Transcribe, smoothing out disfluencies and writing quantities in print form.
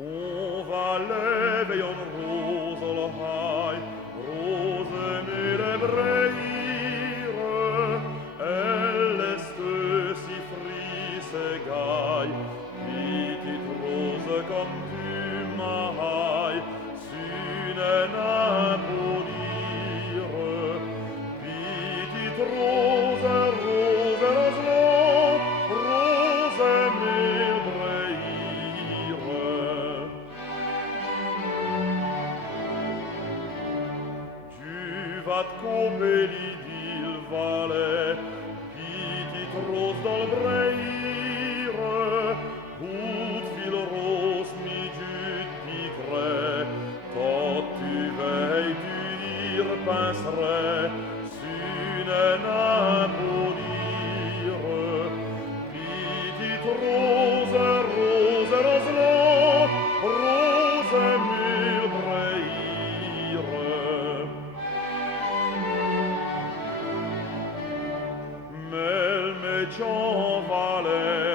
On va lever en rose high, rose mille breire, elle est si frise et gaille, petite rose comme tu m'ailles, s'une napolire, petite rose, rose, rose, rose mille breire. Tu vas te couper l'idil valet, petite rose dans le breire, coup de fil rose mi du picret, quand tu veilles tu y repincerais, s'une napolire, petite rose, rose, rose, rose mille breire. Mel me Jean Valet